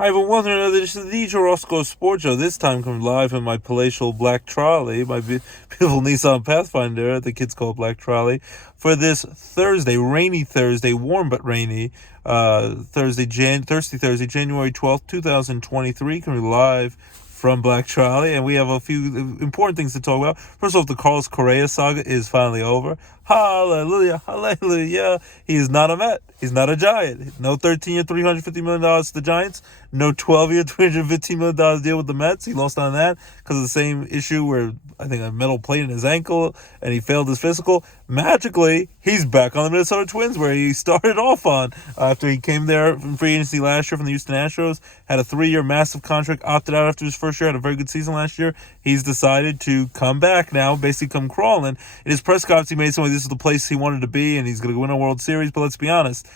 Hi everyone, welcome to another edition of the DJ Roscoe Sports Show. This time coming live in my palatial black trolley, my beautiful Nissan Pathfinder, the kids call it Black Trolley, for this Thursday, rainy Thursday, warm but rainy, Thursday, January 12th, 2023, coming live from Black Trolley, and we have a few important things to talk about. First off, the Carlos Correa saga is finally over. Hallelujah, hallelujah. He is not a Met. He's not a Giant. No 13-year, $350 million to the Giants. No 12-year, $315 million deal with the Mets. He lost on that because of the same issue where I think a metal plate in his ankle and he failed his physical. Magically, he's back on the Minnesota Twins where he started off on after he came there from free agency last year from the Houston Astros. Had a 3-year massive contract, opted out after his first year, had a very good season last year. He's decided to come back now, basically come crawling. In his press conference, he made something, this is the place he wanted to be and he's going to win a World Series, but let's be honest.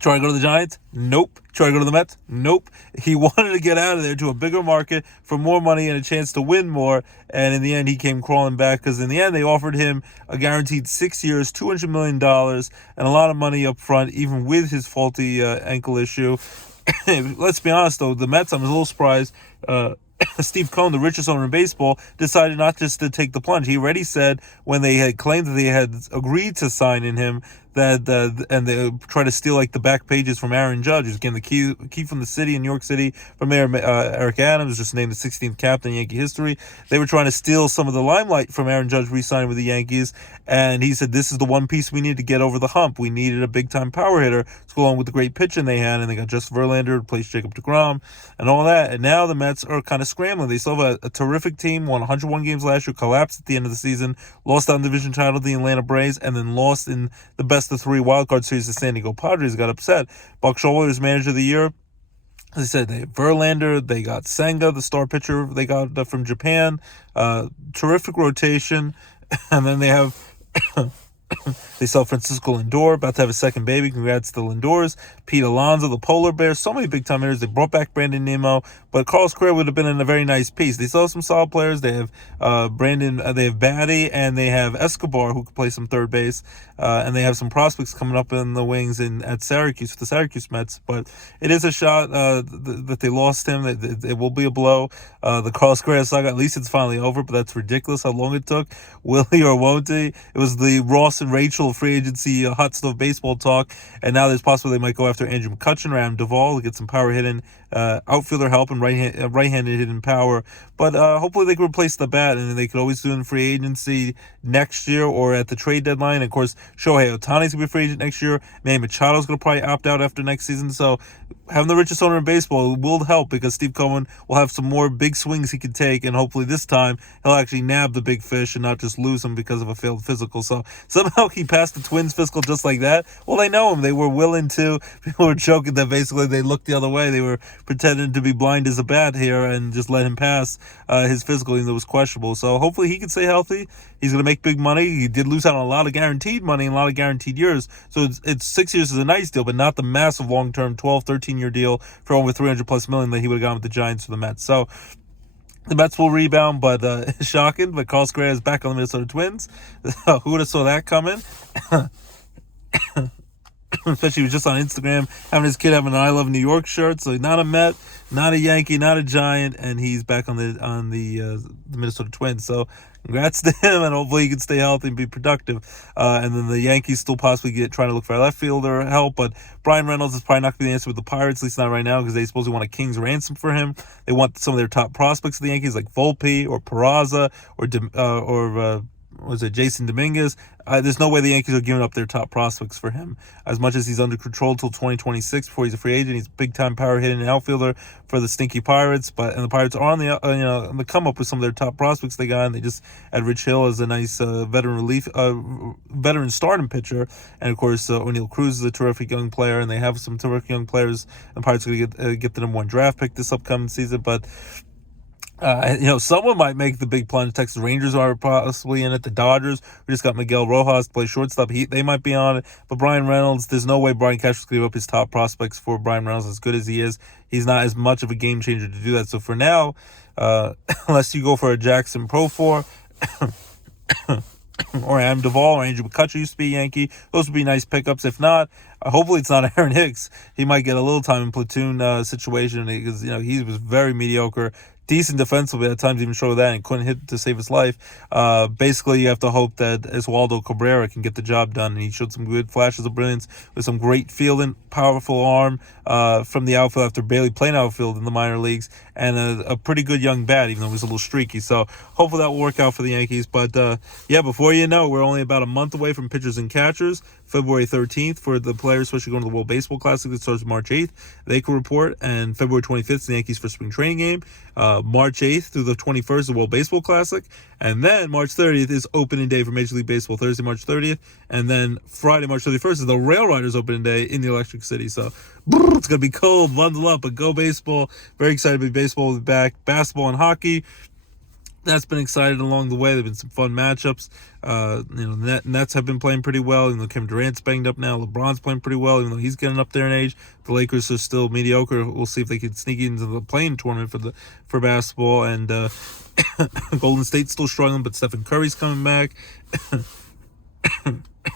Try to go to the Giants? Nope. Try to go to the Mets? Nope. He wanted to get out of there to a bigger market for more money and a chance to win more. And in the end, he came crawling back because in the end, they offered him a guaranteed 6 years, $200 million, and a lot of money up front, even with his faulty ankle issue. Let's be honest, though, the Mets, I'm a little surprised. Steve Cohen, the richest owner in baseball, decided not just to take the plunge. He already said when they had claimed that they had agreed to sign in him that and they tried to steal like the back pages from Aaron Judge, who's getting the key from the city in New York City from Mayor Eric Adams, just named the 16th captain in Yankee history. They were trying to steal some of the limelight from Aaron Judge re-signing with the Yankees, and he said this is the one piece we need to get over the hump. We needed a big-time power hitter to go along with the great pitching they had, and they got Justin Verlander, replaced Jacob deGrom, and all that. And now the Mets are kind of scrambling. They still have a terrific team, won 101 games last year, collapsed at the end of the season, lost on division title to the Atlanta Braves, and then lost in the best of 3 wildcard series to San Diego Padres. Got upset. Buck Showalter is manager of the year. As I said, they have Verlander, they got Senga, the star pitcher they got from Japan. Terrific rotation. And then they have... They sell Francisco Lindor, about to have a second baby. Congrats to the Lindors. Pete Alonso, the Polar Bears. So many big-time hitters. They brought back Brandon Nimmo, but Carlos Correa would have been in a very nice piece. They still have some solid players. They have they have Batty, and they have Escobar, who could play some third base. And they have some prospects coming up in the wings at Syracuse, for the Syracuse Mets. But it is a shot that they lost him. It will be a blow. The Carlos Correa saga, at least it's finally over, but that's ridiculous how long it took. Will he or won't he? It was the Ross and Rachel free agency hot stove baseball talk, and now there's possibly they might go after Andrew McCutchen, Ram Duvall to get some power hitting, outfielder help and right-handed hitting power. But hopefully they can replace the bat, and they could always do it in free agency next year or at the trade deadline. And of course, Shohei Ohtani's gonna be a free agent next year. Manny Machado's gonna probably opt out after next season. So having the richest owner in baseball will help because Steve Cohen will have some more big swings he can take, and hopefully this time he'll actually nab the big fish and not just lose them because of a failed physical. So somehow he passed the Twins physical just like that. Well, they know him. They were willing to. People were joking that basically they looked the other way. They were pretending to be blind as a bat here and just let him pass his physical, even though it was questionable. So hopefully he can stay healthy. He's going to make big money. He did lose out on a lot of guaranteed money and a lot of guaranteed years. So it's 6 years is a nice deal, but not the massive long-term 12, 13-year deal for over $300+ million that he would have gotten with the Giants or the Mets. So the Mets will rebound, but shocking. But Carlos Correa is back on the Minnesota Twins. Who would have saw that coming? Especially he was just on Instagram having his kid having an I Love New York shirt. So not a Met, not a Yankee, not a Giant, and he's back on the Minnesota Twins. So congrats to him, and hopefully he can stay healthy and be productive. And then the Yankees still possibly trying to look for a left fielder help, but Brian Reynolds is probably not going to be the answer with the Pirates, at least not right now, because they supposedly want a king's ransom for him. They want some of their top prospects of the Yankees, like Volpe or Peraza or was it Jason Dominguez? There's no way the Yankees are giving up their top prospects for him. As much as he's under control till 2026 before he's a free agent, he's a big-time power hitting outfielder for the stinky Pirates. And the Pirates are on the come up with some of their top prospects they got, and they just add Rich Hill as a nice veteran starting pitcher, and of course O'Neal Cruz is a terrific young player, and they have some terrific young players. And the Pirates are going to get the number 1 draft pick this upcoming season, but. Someone might make the big plunge. Texas Rangers are possibly in it. The Dodgers, we just got Miguel Rojas to play shortstop. They might be on it. But Brian Reynolds, there's no way Brian Cashman's going to give up his top prospects for Brian Reynolds as good as he is. He's not as much of a game changer to do that. So for now, unless you go for a Jackson Pro 4, or Adam Duvall or Andrew McCutcheon used to be a Yankee. Those would be nice pickups. If not, hopefully it's not Aaron Hicks. He might get a little time in platoon situation because he was very mediocre. Decent defensively at times, even showed that and couldn't hit to save his life. Basically, you have to hope that Oswaldo Cabrera can get the job done, and he showed some good flashes of brilliance with some great fielding, powerful arm from the outfield after barely playing outfield in the minor leagues, and a pretty good young bat, even though he was a little streaky. So hopefully that will work out for the Yankees. But before you know, we're only about a month away from pitchers and catchers. February 13th for the players, especially going to the World Baseball Classic that starts March 8th. They can report, and February 25th, the Yankees for spring training game. March 8th through the 21st, the World Baseball Classic. And then March 30th is opening day for Major League Baseball, Thursday, March 30th. And then Friday, March 31st is the Rail Riders opening day in the Electric City. So it's going to be cold, bundle up, but go baseball. Very excited to be baseball will be back. Basketball and hockey. That's been exciting along the way. There have been some fun matchups. Nets have been playing pretty well. Kevin Durant's banged up now. LeBron's playing pretty well, even though he's getting up there in age. The Lakers are still mediocre. We'll see if they can sneak into the play-in tournament for basketball. And Golden State's still struggling, but Stephen Curry's coming back.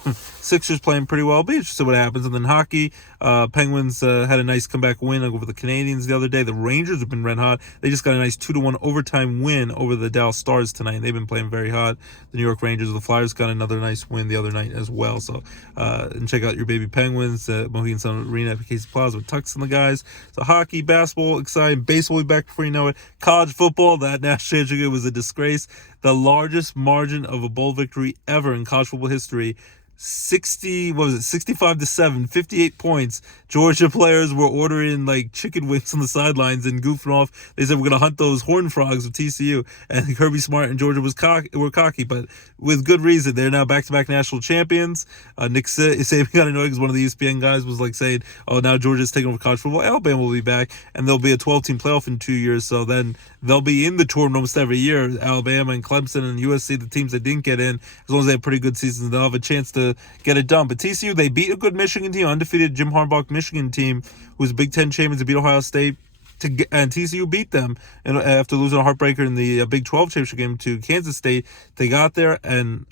Sixers playing pretty well. Be interested what happens. And then hockey, Penguins had a nice comeback win over the Canadiens the other day. The Rangers have been red hot. They just got a nice 2-1 overtime win over the Dallas Stars tonight. They've been playing very hot. The New York Rangers, the Flyers got another nice win the other night as well. So and check out your baby Penguins, Mohegan Sun Arena at Casey Plaza with Tux and the guys. So hockey, basketball, exciting. Baseball will be back before you know it. College football, that national championship was a disgrace. The largest margin of a bowl victory ever in college football history. 65-7, 58 points. Georgia players were ordering like chicken wings on the sidelines and goofing off. They said we're gonna hunt those horned frogs with TCU, and Kirby Smart and Georgia were cocky, but with good reason. They're now back-to-back national champions. Nick Saban got annoyed because one of the ESPN guys was like saying, "Oh, now Georgia's taking over college football. Alabama will be back, and there'll be a 12-team playoff in 2 years. So then they'll be in the tournament almost every year. Alabama and Clemson and USC, the teams that didn't get in, as long as they have pretty good seasons, they'll have a chance to get it done." But TCU, they beat a good Michigan team, undefeated Jim Harbaugh Michigan team, who's Big Ten champions. They beat Ohio State, and TCU beat them. And after losing a heartbreaker in the Big 12 championship game to Kansas State, they got there, and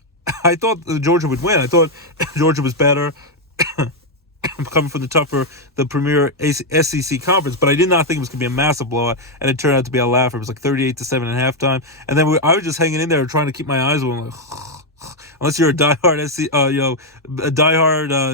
I thought Georgia would win. I thought Georgia was better. Coming from the premier SEC conference, but I did not think it was going to be a massive blowout, and it turned out to be a laugher. It was like 38-7 at halftime, and then I was just hanging in there trying to keep my eyes open, like, unless you're a diehard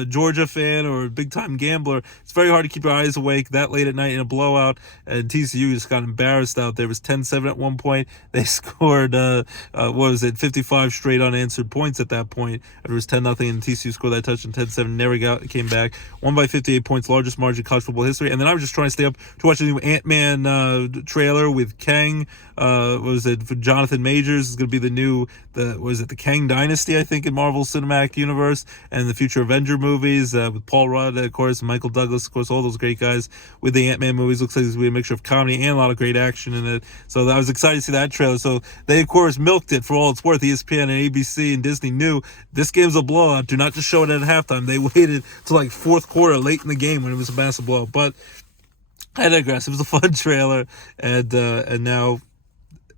Georgia fan or a big time gambler, it's very hard to keep your eyes awake that late at night in a blowout. And TCU just got embarrassed out there. It was 10-7 at one point. They scored 55 straight unanswered points at that point. It was 10-0, and TCU scored that touchdown. 10-7, never came back. Won by 58 points, largest margin in college football history. And then I was just trying to stay up to watch the new Ant-Man trailer with Kang. For Jonathan Majors is going to be the Kang Dynasty, I think, in Marvel Cinematic Universe, and the future Avenger movies with Paul Rudd, of course, and Michael Douglas, of course, all those great guys with the Ant-Man movies. Looks like it's going to be a mixture of comedy and a lot of great action in it. So I was excited to see that trailer. So they, of course, milked it for all it's worth. ESPN and ABC and Disney knew this game's a blowout. Do not just show it at halftime. They waited till like fourth quarter, late in the game, when it was a massive blowout. But I digress. It was a fun trailer, and now,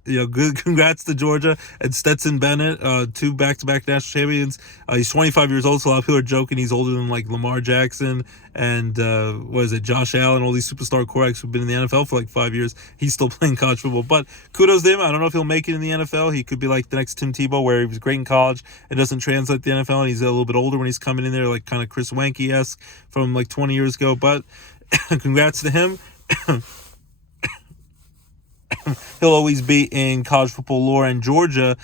good congrats to Georgia and Stetson Bennett, two back-to-back national champions. He's 25 years old, so a lot of people are joking he's older than like Lamar Jackson and Josh Allen, all these superstar quarterbacks who've been in the NFL for like 5 years. He's still playing college football, but kudos to him. I don't know if he'll make it in the NFL. He could be like the next Tim Tebow, where he was great in college. It doesn't translate to the NFL, and he's a little bit older when he's coming in there, like kind of Chris Wanke-esque from like 20 years ago. But congrats to him. He'll always be in college football lore, and Georgia,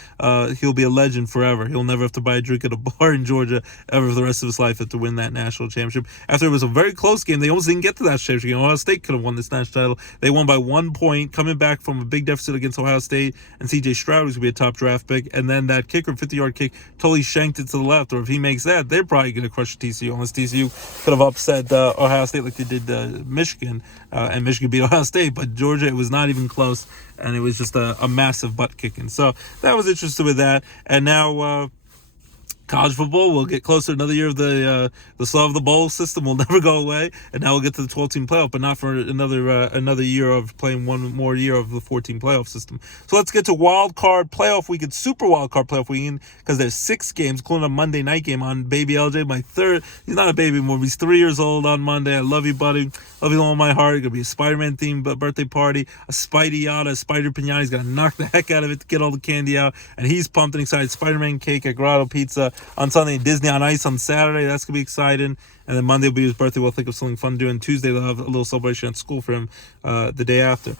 he'll be a legend forever. He'll never have to buy a drink at a bar in Georgia ever for the rest of his life to win that national championship. After it was a very close game, they almost didn't get to that championship game. Ohio State could have won this national title. They won by 1 point, coming back from a big deficit against Ohio State, and C.J. Stroud was going to be a top draft pick, and then that kicker, 50-yard kick, totally shanked it to the left, or if he makes that, they're probably going to crush TCU, unless TCU could have upset Ohio State like they did Michigan, and Michigan beat Ohio State, but Georgia, it was not even close, and it was just a massive butt kicking. So that was interesting with that. And now College football, we'll get closer. Another year of the slow of the bowl system will never go away, and now we'll get to the 12-team playoff, but not for another year of playing one more year of the 14 playoff system. So let's get to wild card playoff weekend, super wild card playoff weekend, because there's 6 games, including a Monday night game on baby LJ, my third. He's not a baby anymore. He's 3 years old on Monday. I love you, buddy. Love you with all my heart. It's gonna be a Spider-Man themed birthday party, a Spidey Yada, a Spider Pinata. He's gonna knock the heck out of it to get all the candy out, and he's pumped and excited. Spider-Man cake at Grotto Pizza on Sunday, and Disney on Ice on Saturday. That's going to be exciting. And then Monday will be his birthday. We'll think of something fun to do. And Tuesday, they'll have a little celebration at school for him the day after.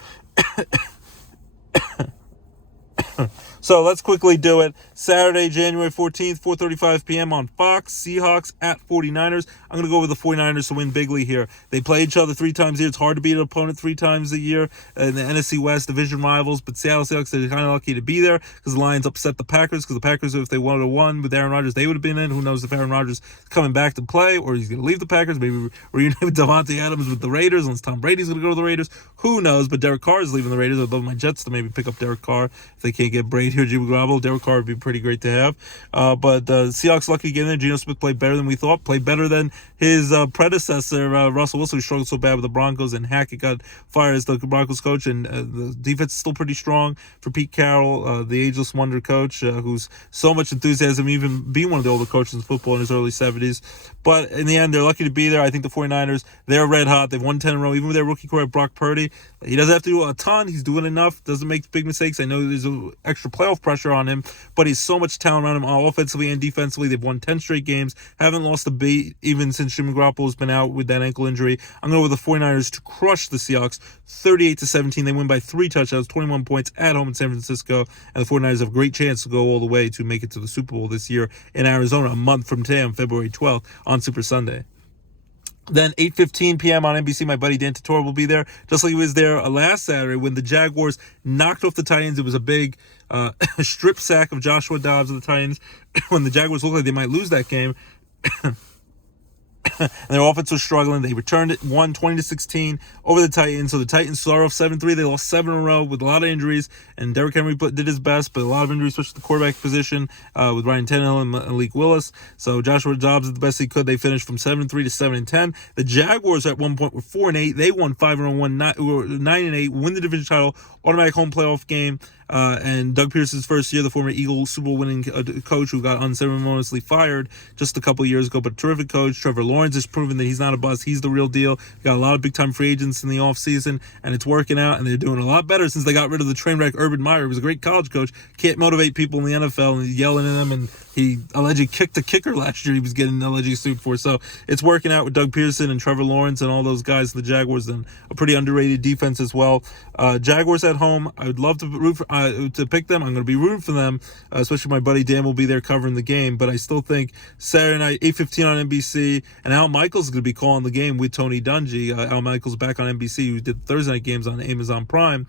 So let's quickly do it. Saturday, January 14th, 4:35 p.m. on Fox. Seahawks at 49ers. I'm going to go with the 49ers to win bigly here. They play each other 3 times a year. It's hard to beat an opponent 3 times a year in the NFC West division rivals. But Seattle Seahawks, they're kind of lucky to be there because the Lions upset the Packers. Because the Packers, if they wanted to win with Aaron Rodgers, they would have been in. Who knows if Aaron Rodgers is coming back to play or he's going to leave the Packers. Maybe reunite with Devontae Adams with the Raiders unless Tom Brady's going to go to the Raiders. Who knows? But Derek Carr is leaving the Raiders. I'd love my Jets to maybe pick up Derek Carr if they can't get Brady or Jimmy Garoppolo. Derek Carr would be pretty great to have. But Seahawks lucky to get in there. Geno Smith played better than we thought. Played better than his predecessor, Russell Wilson, who struggled so bad with the Broncos. And Hackett got fired as the Broncos coach. And the defense is still pretty strong for Pete Carroll, the ageless wonder coach, who's so much enthusiasm, even being one of the older coaches in football in his early 70s. But in the end, they're lucky to be there. I think the 49ers, they're red hot. They've won 10 in a row, even with their rookie quarterback, Brock Purdy. He doesn't have to do a ton. He's doing enough. Doesn't make big mistakes. I know there's extra playoff pressure on him, but he's so much talent around him, offensively and defensively. They've won 10 straight games. Haven't lost a beat even since Jimmy Garoppolo's been out with that ankle injury. I'm going with the 49ers to crush the Seahawks 38-17. They win by 3 touchdowns, 21 points at home in San Francisco. And the 49ers have a great chance to go all the way to make it to the Super Bowl this year in Arizona a month from today on February 12th on Super Sunday. Then 8:15 p.m. on NBC, my buddy Dan Tortora will be there, just like he was there last Saturday when the Jaguars knocked off the Titans. It was a big strip sack of Joshua Dobbs of the Titans when the Jaguars looked like they might lose that game. And their offense was struggling. They returned it, won 20-16 over the Titans. So the Titans started off 7-3. They lost 7 in a row with a lot of injuries. And Derrick Henry did his best, but a lot of injuries, especially the quarterback position with Ryan Tannehill and Malik Willis. So Joshua Dobbs did the best he could. They finished from 7-3 to 7-10. The Jaguars at one point were 4-8. They won 9-8, win the division title, automatic home playoff game. And Doug Peterson's first year, the former Eagle Super Bowl winning coach who got unceremoniously fired just a couple years ago, but terrific coach. Trevor Lawrence has proven that he's not a bust. He's the real deal. Got a lot of big-time free agents in the offseason, and it's working out, and they're doing a lot better since they got rid of the train wreck Urban Meyer. He was a great college coach. Can't motivate people in the NFL, and he's yelling at them, and he allegedly kicked a kicker last year he was getting allegedly sued for. So it's working out with Doug Peterson and Trevor Lawrence and all those guys, the Jaguars, and a pretty underrated defense as well. Jaguars at home, I would love to root for, to pick them. I'm going to be rooting for them, especially my buddy Dan will be there covering the game. But I still think Saturday night, 8:15 on NBC, and Al Michaels is going to be calling the game with Tony Dungy. Al Michaels back on NBC, who did Thursday night games on Amazon Prime.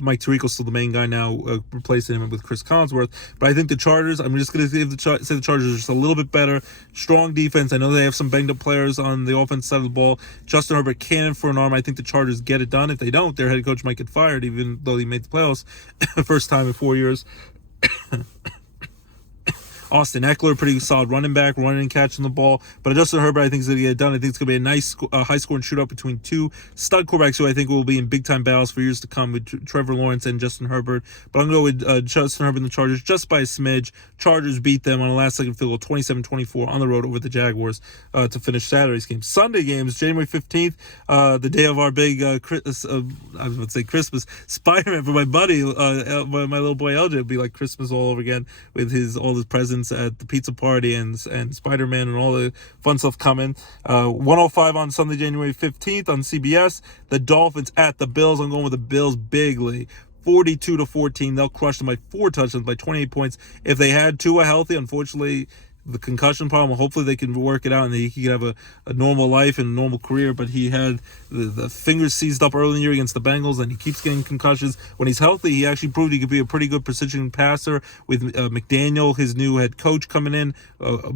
Mike Tirico's still the main guy now, replacing him with Chris Collinsworth. But I think the Chargers, I'm just going to say the Chargers are just a little bit better. Strong defense. I know they have some banged-up players on the offense side of the ball. Justin Herbert cannon for an arm. I think the Chargers get it done. If they don't, their head coach might get fired, even though he made the playoffs first time in 4 years. Austin Eckler, pretty solid running back, running and catching the ball. But Justin Herbert, I think, is going to get it done. I think it's going to be a nice high-scoring shootout between 2 stud quarterbacks who I think will be in big-time battles for years to come with Trevor Lawrence and Justin Herbert. But I'm going to go with Justin Herbert and the Chargers just by a smidge. Chargers beat them on a last-second field goal, 27-24 on the road over the Jaguars to finish Saturday's game. Sunday games, January 15th, the day of our big, I was about to say Christmas, Spider-Man for my buddy, my little boy LJ. It'll be like Christmas all over again with all his presents at the pizza party and Spider-Man and all the fun stuff coming. 105 on Sunday, January 15th on CBS. The Dolphins at the Bills. I'm going with the Bills bigly. 42-14. They'll crush them by 4 touchdowns, by 28 points. If they had Tua healthy, unfortunately, the concussion problem. Hopefully they can work it out and he can have a normal life and a normal career. But he had the fingers seized up early in the year against the Bengals, and he keeps getting concussions. When he's healthy, he actually proved he could be a pretty good precision passer with McDaniel, his new head coach, coming in.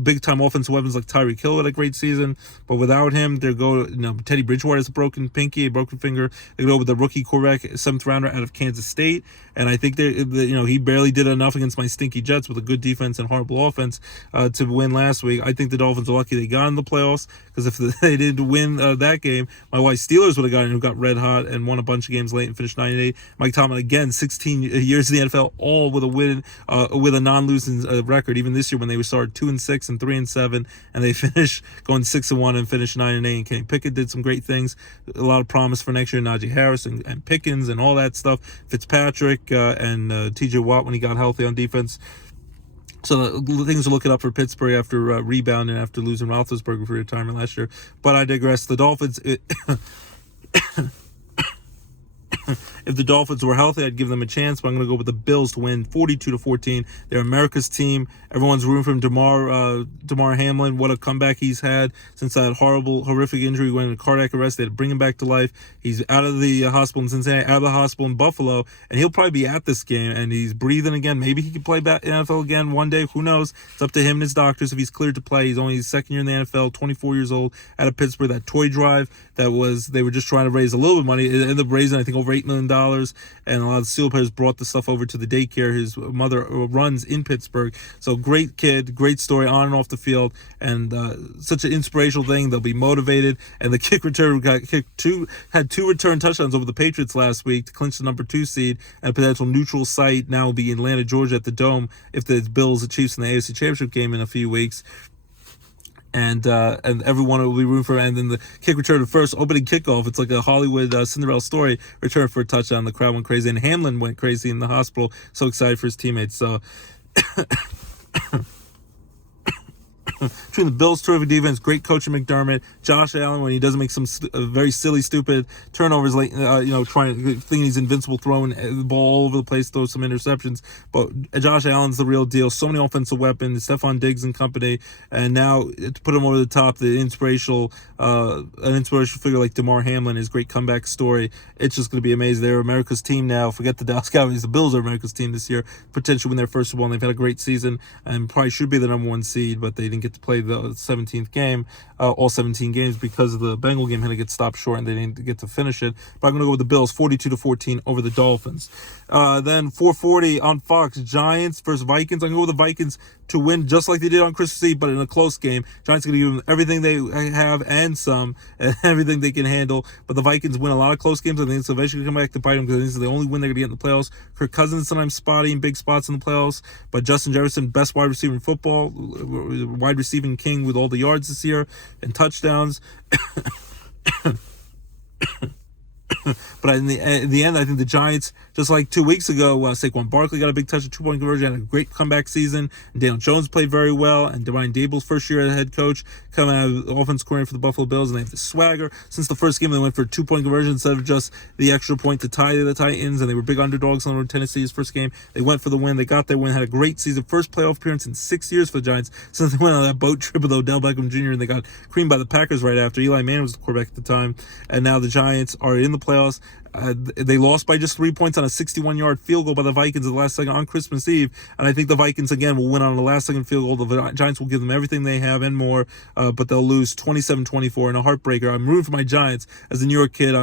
Big-time offensive weapons like Tyreek Hill had a great season. But without him, they go, Teddy Bridgewater has a broken pinky, a broken finger. They go with the rookie quarterback, 7th rounder out of Kansas State. And I think he barely did enough against my stinky Jets with a good defense and horrible offense to win last week. I think the Dolphins are lucky they got in the playoffs, because if they didn't win that game, my wife's Steelers would have gotten, who got red hot and won a bunch of games late and finished 9-8. Mike Tomlin, again, 16 years in the NFL, all with a win, with a non-losing record. Even this year when they started 2-6 and 3-7, and they finished going 6-1 and finished 9-8. And Kenny Pickett did some great things, a lot of promise for next year. Najee Harris and Pickens and all that stuff. Fitzpatrick and T.J. Watt when he got healthy on defense. So things are looking up for Pittsburgh after rebounding after losing Roethlisberger for retirement last year. But I digress. The Dolphins... If the Dolphins were healthy, I'd give them a chance, but I'm going to go with the Bills to win 42-14. They're America's team. Everyone's rooting for him. Damar Hamlin, what a comeback he's had since that horrific injury. He went in a cardiac arrest. They had to bring him back to life. He's out of the hospital in Cincinnati, out of the hospital in Buffalo, and he'll probably be at this game, and he's breathing again. Maybe he can play back in the NFL again one day. Who knows? It's up to him and his doctors if he's cleared to play. He's only his second year in the NFL, 24 years old, out of Pittsburgh. That toy drive they were just trying to raise a little bit of money. It ended up raising, I think, over $8 million. And a lot of the Steelers players brought the stuff over to the daycare his mother runs in Pittsburgh. So great kid, great story on and off the field, and such an inspirational thing. They'll be motivated. And the kick return had two return touchdowns over the Patriots last week to clinch the number 2 seed, and a potential neutral site now will be in Atlanta, Georgia at the Dome if the Bills and Chiefs in the AFC Championship game in a few weeks. And everyone will be rooting for it. And then the kick return, the first opening kickoff, it's like a Hollywood Cinderella story, return for a touchdown. The crowd went crazy, and Hamlin went crazy in the hospital, so excited for his teammates. So between the Bills' terrific defense, great coaching McDermott, Josh Allen when he doesn't make some very silly, stupid turnovers late, thinking he's invincible, throwing the ball all over the place, throw some interceptions. But Josh Allen's the real deal. So many offensive weapons, Stephon Diggs and company, and now to put him over the top, an inspirational figure like Damar Hamlin, his great comeback story. It's just going to be amazing. They're America's team now. Forget the Dallas Cowboys. The Bills are America's team this year. Potentially win their first Super Bowl. And they've had a great season and probably should be the number 1 seed, but they didn't get to play the 17th game, all 17 games, because of the Bengal game had to get stopped short and they didn't get to finish it. But I'm going to go with the Bills 42-14 over the Dolphins. Then 4:40 on Fox, Giants versus Vikings. I'm going to go with the Vikings to win just like they did on Christmas Eve, but in a close game. Giants are going to give them everything they have and some, and everything they can handle. But the Vikings win a lot of close games. I think it's eventually going to come back to bite them, because this is the only win they're going to get in the playoffs. Kirk Cousins sometimes spotty in big spots in the playoffs, but Justin Jefferson, best wide receiver in football, wide receiving king with all the yards this year and touchdowns. But in the end, I think the Giants, just like 2 weeks ago, Saquon Barkley got a big touch, a 2-point conversion, had a great comeback season. And Daniel Jones played very well. And Brian Dable's first year as head coach, coming out of the offense coordinator for the Buffalo Bills, and they have the swagger. Since the first game, they went for a 2-point conversion instead of just the extra point to tie the Titans, and they were big underdogs on Tennessee's first game. They went for the win. They got their win, had a great season. First playoff appearance in 6 years for the Giants since they went on that boat trip with Odell Beckham Jr., and they got creamed by the Packers right after. Eli Manning was the quarterback at the time. And now the Giants are in the playoffs. They lost by just 3 points on a 61-yard field goal by the Vikings at the last second on Christmas Eve. And I think the Vikings, again, will win on the last-second field goal. The Giants will give them everything they have and more, but they'll lose 27-24 in a heartbreaker. I'm rooting for my Giants. As a New York kid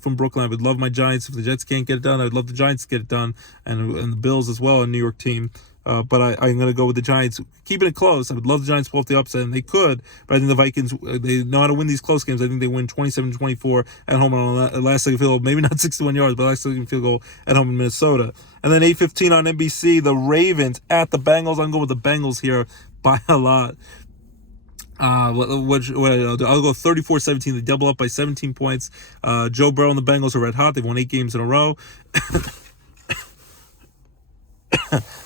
from Brooklyn, I would love my Giants. If the Jets can't get it done, I would love the Giants to get it done, and the Bills as well, a New York team. But I'm going to go with the Giants, keeping it close. I would love the Giants to pull off the upset, and they could. But I think the Vikings, they know how to win these close games. I think they win 27-24 at home on a last-second field goal. Maybe not 61 yards, but last-second field goal at home in Minnesota. And then 8:15 on NBC, the Ravens at the Bengals. I'm going with the Bengals here by a lot. I'll go 34-17. They double up by 17 points. Joe Burrow and the Bengals are red hot. They've won 8 games in a row.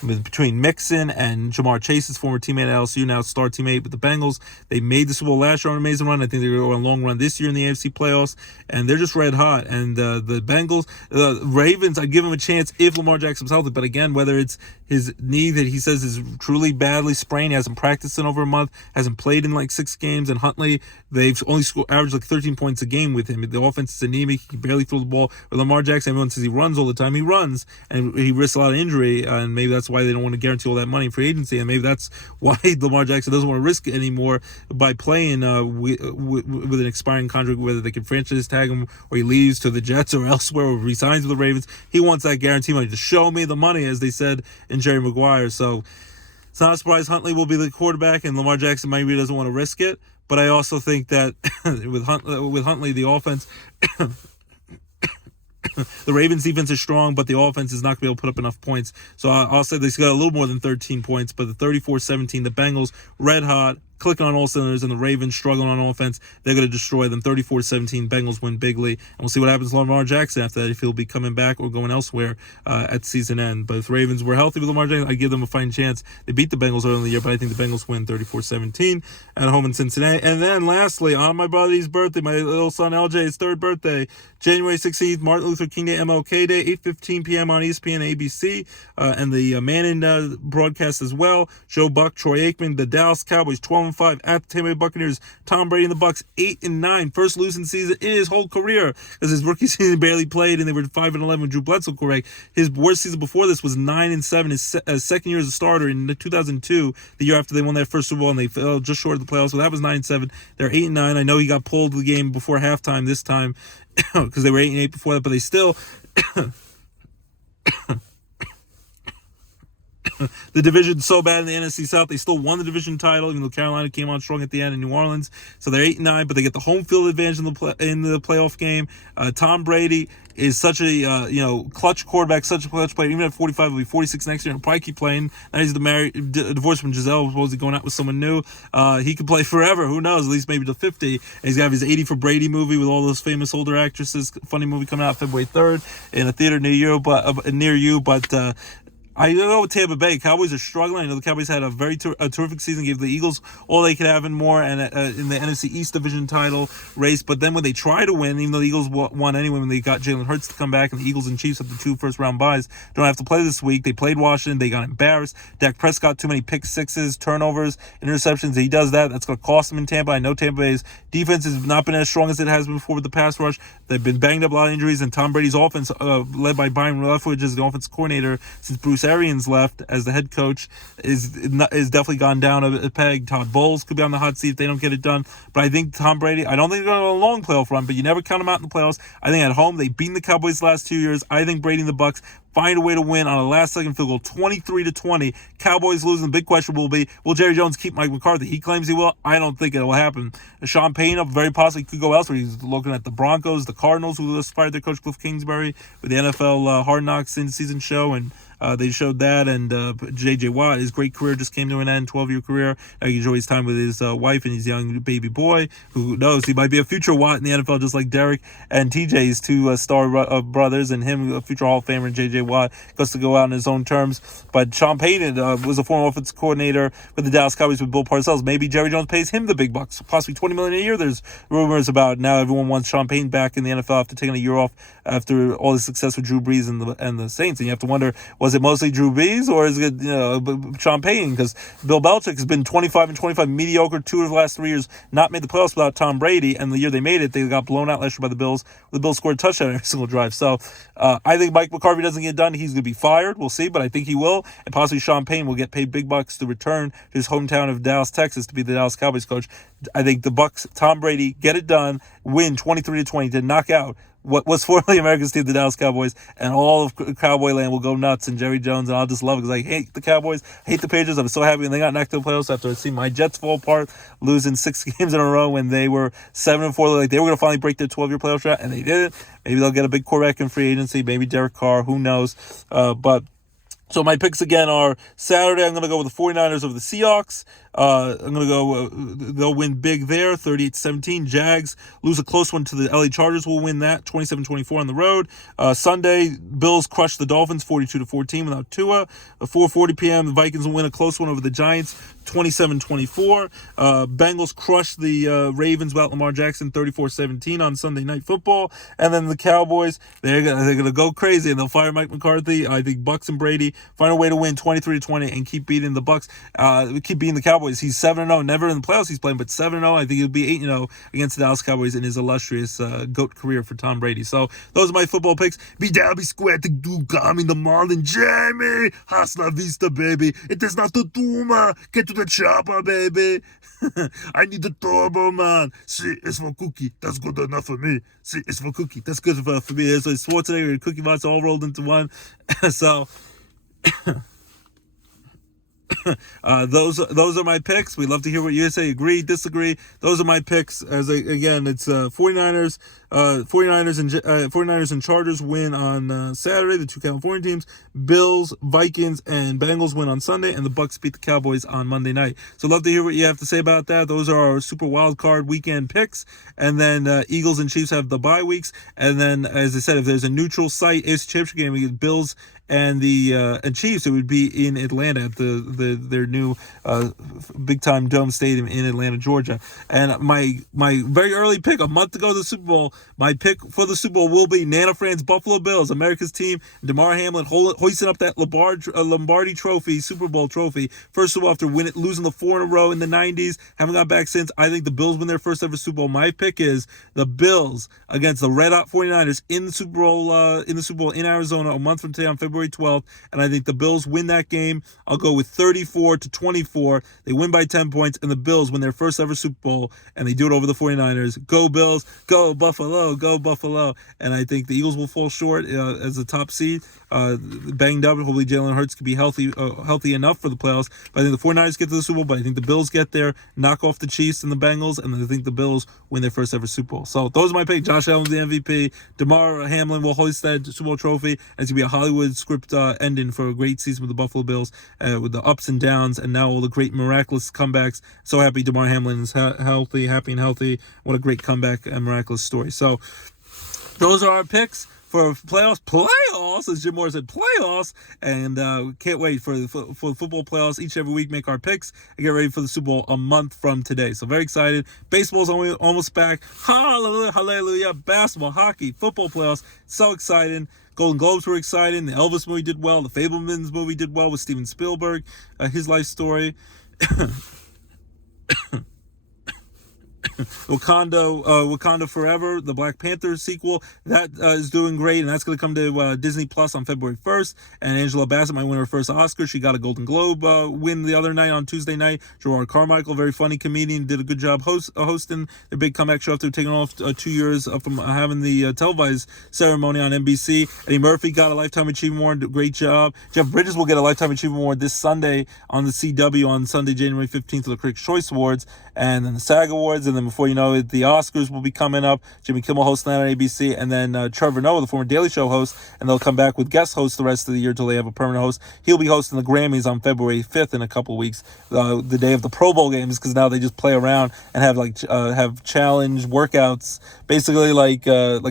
Between Mixon and Jamar Chase's former teammate at LSU, now star teammate with the Bengals, they made the Super Bowl last year on an amazing run. I think they're going to go on a long run this year in the AFC playoffs, and they're just red hot. And the Bengals, Ravens, I'd give them a chance if Lamar Jackson's healthy. But again, whether it's his knee that he says is truly badly sprained. He hasn't practiced in over a month, hasn't played in like 6 games. And Huntley, they've only averaged like 13 points a game with him. The offense is anemic. He can barely throw the ball. With Lamar Jackson, everyone says he runs all the time. He runs, and he risks a lot of injury, and maybe that's why they don't want to guarantee all that money in free agency, and maybe that's why Lamar Jackson doesn't want to risk it anymore by playing with an expiring contract, whether they can franchise tag him or he leaves to the Jets or elsewhere or resigns with the Ravens. He wants that guarantee money to show me the money, as they said in Jerry Maguire. So it's not a surprise Huntley will be the quarterback, and Lamar Jackson maybe doesn't want to risk it. But I also think that with Huntley, the offense, the Ravens defense is strong, but the offense is not going to be able to put up enough points. So I'll say they got a little more than 13 points, but the 34-17, the Bengals, red hot, clicking on all cylinders, and the Ravens struggling on offense. They're going to destroy them. 34-17, Bengals win bigly. And we'll see what happens to Lamar Jackson after that, if he'll be coming back or going elsewhere at season end. But if the Ravens were healthy with Lamar Jackson, I give them a fighting chance. They beat the Bengals early in the year, but I think the Bengals win 34-17 at home in Cincinnati. And then lastly, on my buddy's birthday, my little son LJ's 3rd birthday, January 16th, Martin Luther King Day, MLK Day, 8:15 p.m. on ESPN, ABC, and the Manning broadcast as well. Joe Buck, Troy Aikman, the Dallas Cowboys 12-5 at the Tampa Bay Buccaneers. Tom Brady and the Bucks 8-9, first losing season in his whole career, because his rookie season barely played, and they were 5-11 with Drew Bledsoe, correct. His worst season before this was 9-7. His second year as a starter in 2002, the year after they won that first Super Bowl, and they fell just short of the playoffs. So that was 9-7. They're 8-9. I know he got pulled the game before halftime this time, because they were 8-8 before that, but they still the division's so bad in the NFC South, they still won the division title, even though Carolina came on strong at the end in New Orleans. So they're 8-9, but they get the home field advantage in the playoff game. Tom Brady is such a clutch quarterback, such a clutch player. Even at 45, he'll be 46 next year and probably keep playing. Now he's divorced from Giselle, supposedly going out with someone new. He could play forever. Who knows? At least maybe to 50. And he's got his 80 for Brady movie with all those famous older actresses. Funny movie coming out February 3rd in a theater near you. But I know with Tampa Bay, Cowboys are struggling. I know the Cowboys had a terrific season, gave the Eagles all they could have and more, and in the NFC East division title race. But then when they try to win, even though the Eagles won anyway, when they got Jalen Hurts to come back, and the Eagles and Chiefs have the 2 first-round buys, don't have to play this week. They played Washington. They got embarrassed. Dak Prescott, too many pick sixes, turnovers, interceptions. He does that. That's going to cost him in Tampa. I know Tampa Bay's defense has not been as strong as it has been before with the pass rush. They've been banged up, a lot of injuries, and Tom Brady's offense, led by Byron Leftwich as the offense coordinator since Bruce Arians left as the head coach, is definitely gone down a peg. Todd Bowles could be on the hot seat if they don't get it done. But I think Tom Brady, I don't think they're going to go a long playoff run, but you never count them out in the playoffs. I think at home, they've beaten the Cowboys the last 2 years. I think Brady and the Bucks find a way to win on a last-second field goal, 23-20. Cowboys losing. The big question will be, will Jerry Jones keep Mike McCarthy? He claims he will. I don't think it will happen. Sean Payne very possibly could go elsewhere. He's looking at the Broncos, the Cardinals, who just fired their coach Cliff Kingsbury with the NFL Hard Knocks in-season show, and they showed that. And J.J. Watt, his great career just came to an end, 12-year career. He enjoys his time with his wife and his young baby boy. Who knows? He might be a future Watt in the NFL, just like Derek and TJ's 2 star brothers, and him, a future Hall of Famer, J.J. Watt, goes to go out on his own terms. But Sean Payton was a former offensive coordinator with the Dallas Cowboys with Bill Parcells. Maybe Jerry Jones pays him the big bucks, possibly $20 million a year. There's rumors about. Now everyone wants Sean Payton back in the NFL after taking a year off after all the success with Drew Brees and the Saints. And you have to wonder, was it mostly Drew Brees or is it Sean Payton? Because Bill Belichick has been 25-25 mediocre 2 of the last 3 years, not made the playoffs without Tom Brady. And the year they made it, they got blown out last year by the Bills. The Bills scored a touchdown every single drive. So I think Mike McCarthy doesn't get done. He's going to be fired. We'll see, but I think he will. And possibly Sean Payton will get paid big bucks to return to his hometown of Dallas, Texas, to be the Dallas Cowboys coach. I think the Bucks, Tom Brady, get it done, win 23-20 to knock out what was formerly America's team, the Dallas Cowboys, and all of Cowboy land will go nuts, and Jerry Jones, and I'll just love it because I hate the Cowboys, hate the Patriots. I'm so happy when they got knocked out of the playoffs after I see my Jets fall apart, losing 6 games in a row when they were 7-4. Like they were going to finally break their 12-year playoff drought, and they didn't. Maybe they'll get a big quarterback in free agency, maybe Derek Carr, who knows. So my picks again are Saturday, I'm going to go with the 49ers over the Seahawks. I'm going to go, they'll win big there, 38-17. Jags lose a close one to the LA Chargers. Will win that, 27-24 on the road. Sunday, Bills crush the Dolphins, 42-14 without Tua. 4:40 p.m., the Vikings will win a close one over the Giants, 27-24. Bengals crush the Ravens without Lamar Jackson, 34-17 on Sunday Night Football. And then the Cowboys, they're going to go crazy, and they'll fire Mike McCarthy. I think Bucks and Brady find a way to win 23-20 and keep beating the Bucks. Keep beating the Cowboys. He's 7-0. Never in the playoffs he's playing, but 7-0. I think he'll be 8-0 against the Dallas Cowboys in his illustrious GOAT career for Tom Brady. So those are my football picks. Be down, be square, to do coming the Marlin Jamie. Hasta la vista, baby. It is not the Duma. Get to the chopper, baby. I need the turbo, man. See, it's for Cookie. That's good enough for me. See, it's for Cookie. That's good for me. It's like Schwarzenegger and Cookie Monster all rolled into one. So those are my picks. We'd love to hear what you say. Agree, disagree. Those are my picks. Again, it's 49ers. 49ers and Chargers win on Saturday. The two California teams. Bills, Vikings, and Bengals win on Sunday, and the Bucks beat the Cowboys on Monday night. So love to hear what you have to say about that. Those are our Super Wild Card weekend picks. And then Eagles and Chiefs have the bye weeks. And then, as I said, if there's a neutral site AFC Championship game, we get Bills and the Chiefs, it would be in Atlanta at their new big time dome stadium in Atlanta, Georgia. And my very early pick, a month to go to the Super Bowl, my pick for the Super Bowl will be Nana Fran's Buffalo Bills, America's team. DeMar Hamlin hoisting up that Lombardi Trophy, Super Bowl trophy. First of all, after losing the 4 in a row in the 90s, haven't gone back since. I think the Bills win their first ever Super Bowl. My pick is the Bills against the Red Hot 49ers in the Super Bowl in Arizona a month from today on February 12th, and I think the Bills win that game. I'll go with 34-24. They win by 10 points, and the Bills win their first ever Super Bowl, and they do it over the 49ers. Go Bills, go Buffalo, go Buffalo. And I think the Eagles will fall short as a top seed. Banged up. Hopefully Jalen Hurts can be healthy enough for the playoffs. But I think the 49ers get to the Super Bowl, but I think the Bills get there, knock off the Chiefs and the Bengals, and I think the Bills win their first ever Super Bowl. So those are my picks. Josh Allen's the MVP. DeMar Hamlin will hoist that Super Bowl trophy, and it's going to be a Hollywood script ending for a great season with the Buffalo Bills, with the ups and downs, and now all the great miraculous comebacks. So happy DeMar Hamlin is happy and healthy. What a great comeback and miraculous story. So those are our picks for playoffs, as Jim Moore said, playoffs, and can't wait for the football playoffs each and every week. Make our picks and get ready for the Super Bowl a month from today. So very excited. Baseball's almost back. Hallelujah, hallelujah. Basketball, hockey, football playoffs. So exciting. Golden Globes were exciting. The Elvis movie did well. The Fabelmans movie did well with Steven Spielberg. His life story. Wakanda Forever, the Black Panther sequel, that is doing great, and that's going to come to Disney Plus on February 1st, and Angela Bassett might win her first Oscar. She got a Golden Globe win the other night on Tuesday night. Gerard Carmichael, very funny comedian, did a good job hosting the big comeback show after taking off 2 years from having the televised ceremony on NBC. Eddie Murphy got a Lifetime Achievement Award, great job. Jeff Bridges will get a Lifetime Achievement Award this Sunday on the CW on Sunday, January 15th, for the Critics' Choice Awards, and then the SAG Awards, and then before you know it, the Oscars will be coming up. Jimmy Kimmel hosting that on ABC, and then Trevor Noah, the former Daily Show host, and they'll come back with guest hosts the rest of the year until they have a permanent host. He'll be hosting the Grammys on February 5th in a couple of weeks, the day of the Pro Bowl games, because now they just play around and have challenge workouts, basically like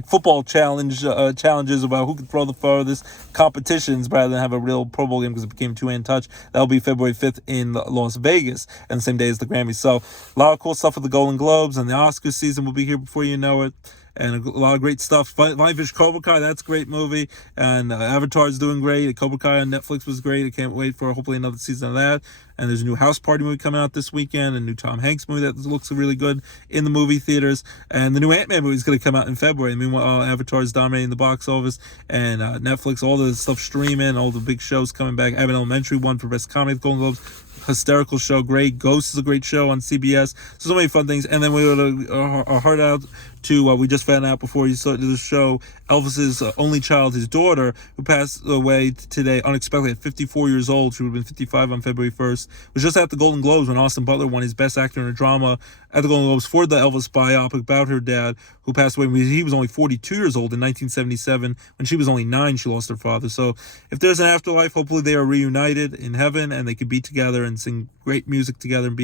football challenges about who can throw the farthest, competitions, rather than have a real Pro Bowl game because it became too in touch. That'll be February 5th in Las Vegas, and the same day as the Grammys. So a lot of cool stuff with the Golden Globes, and the Oscars season will be here before you know it. And a lot of great stuff. Flying Fish Cobra Kai, that's a great movie. And Avatar's doing great. Cobra Kai on Netflix was great. I can't wait for hopefully another season of that. And there's a new House Party movie coming out this weekend, a new Tom Hanks movie that looks really good in the movie theaters. And the new Ant-Man movie is going to come out in February. Meanwhile, Avatar's dominating the box office. And Netflix, all the stuff streaming, all the big shows coming back. Abbott Elementary won for Best Comedy at the Golden Globes. Hysterical show, great. Ghost is a great show on CBS. So many fun things. And then we would our heart out to we just found out before you started the show, Elvis's only child, his daughter, who passed away today unexpectedly at 54 years old. She would have been 55 on February 1st. Was just at the Golden Globes when Austin Butler won his Best Actor in a Drama at the Golden Globes for the Elvis biopic about her dad, who passed away when he was only 42 years old in 1977. When she was only 9, she lost her father. So if there's an afterlife, hopefully they are reunited in heaven and they can be together and sing great music together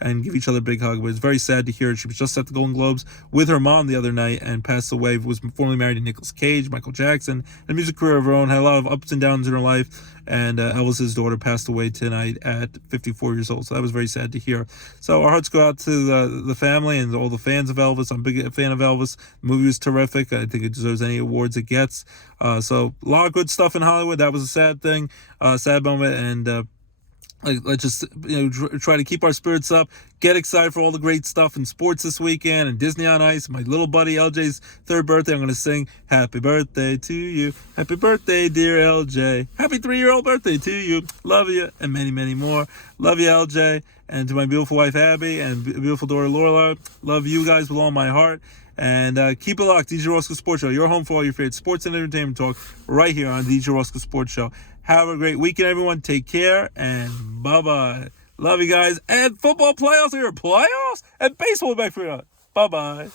and give each other a big hug. But it's very sad to hear. She was just at the Golden Globes with her mom the other night and passed away. Was formerly married to Nicolas Cage, Michael Jackson, and a music career of her own. Had a lot of ups and downs in her life. And Elvis's daughter passed away tonight at 54 years old. So that was very sad to hear. So our hearts go out to the family and all the fans of Elvis. I'm a big fan of Elvis. The movie was terrific. I think it deserves any awards it gets. So a lot of good stuff in Hollywood. That was a sad thing, sad moment, and let's just try to keep our spirits up, get excited for all the great stuff in sports this weekend and Disney on Ice. My little buddy LJ's 3rd birthday, I'm going to sing happy birthday to you, happy birthday dear LJ, happy 3-year-old birthday to you, love you, and many, many more. Love you, LJ, and to my beautiful wife Abby and beautiful daughter Lorela, love you guys with all my heart. And keep it locked, DJ Roscoe Sports Show, your home for all your favorite sports and entertainment talk right here on DJ Roscoe Sports Show. Have a great weekend, everyone. Take care, and bye-bye. Love you guys. And football playoffs are here. Playoffs? And baseball back for you. Bye-bye.